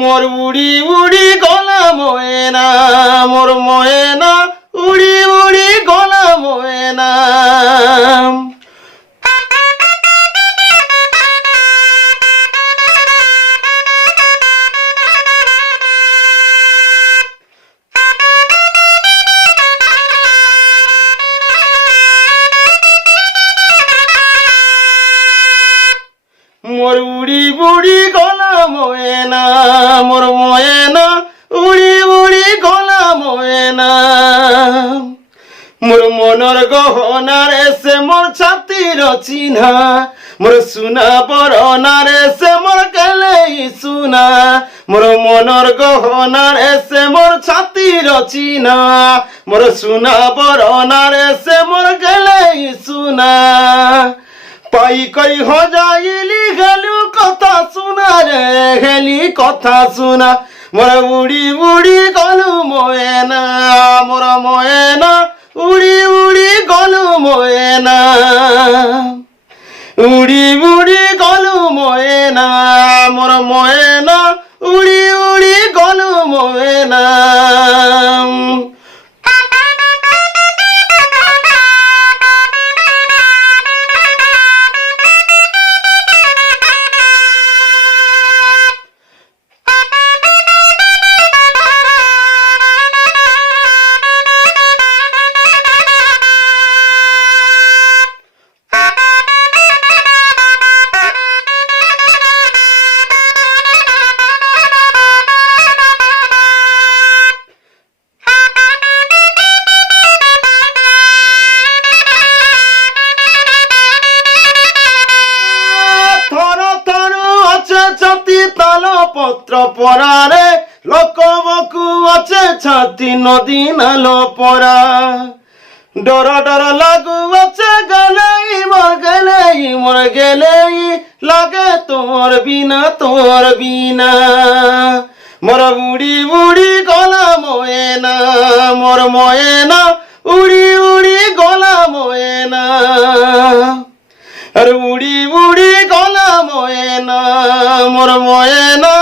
মোর উড়ি উড়ি গলা ময়না, মোর ময়না উড়ি উড়ি গলা ময়না। মোর উড়ি উড়ি গলা ময়না, মোর ময়না উড়ি উড়ি গলা ময়না। মোর মনর গহনার এসে মোর ছাতির চিহ্না, মোর সুনা বরনার এসে মোর গেলেই সুনা। মোর মনর গহনার এসে মোর ছাতির চিহ্না, মোর সুনা বরনার এসে মোর গেলেই সুনা। পাই কই হজাইলি গেলু কথা শোনা রে, গেলি কথা শোনা। মোর উড়ি উড়ি গলু ময়না, মোর ময়না উড়ি উড়ি গলু ময়না। উড়ি উড়ি গলু ময়না, মোর ময়না উড়ি উড়ি গলু ময়না। পত্র পরারে লোকবকু আছে ছাতি নদী নালো পরা। ডর ডর লাগু আছে গেলেই মোর গেলেই মোর গেলেই লাগে তোর বিনা তোর বিনা। মোর উড়ি উড়ি গলা ময়না, মোর ময়না উড়ি উড়ি গলা ময়না। আর উড়ি উড়ি গলা ময়না, মোর ময়না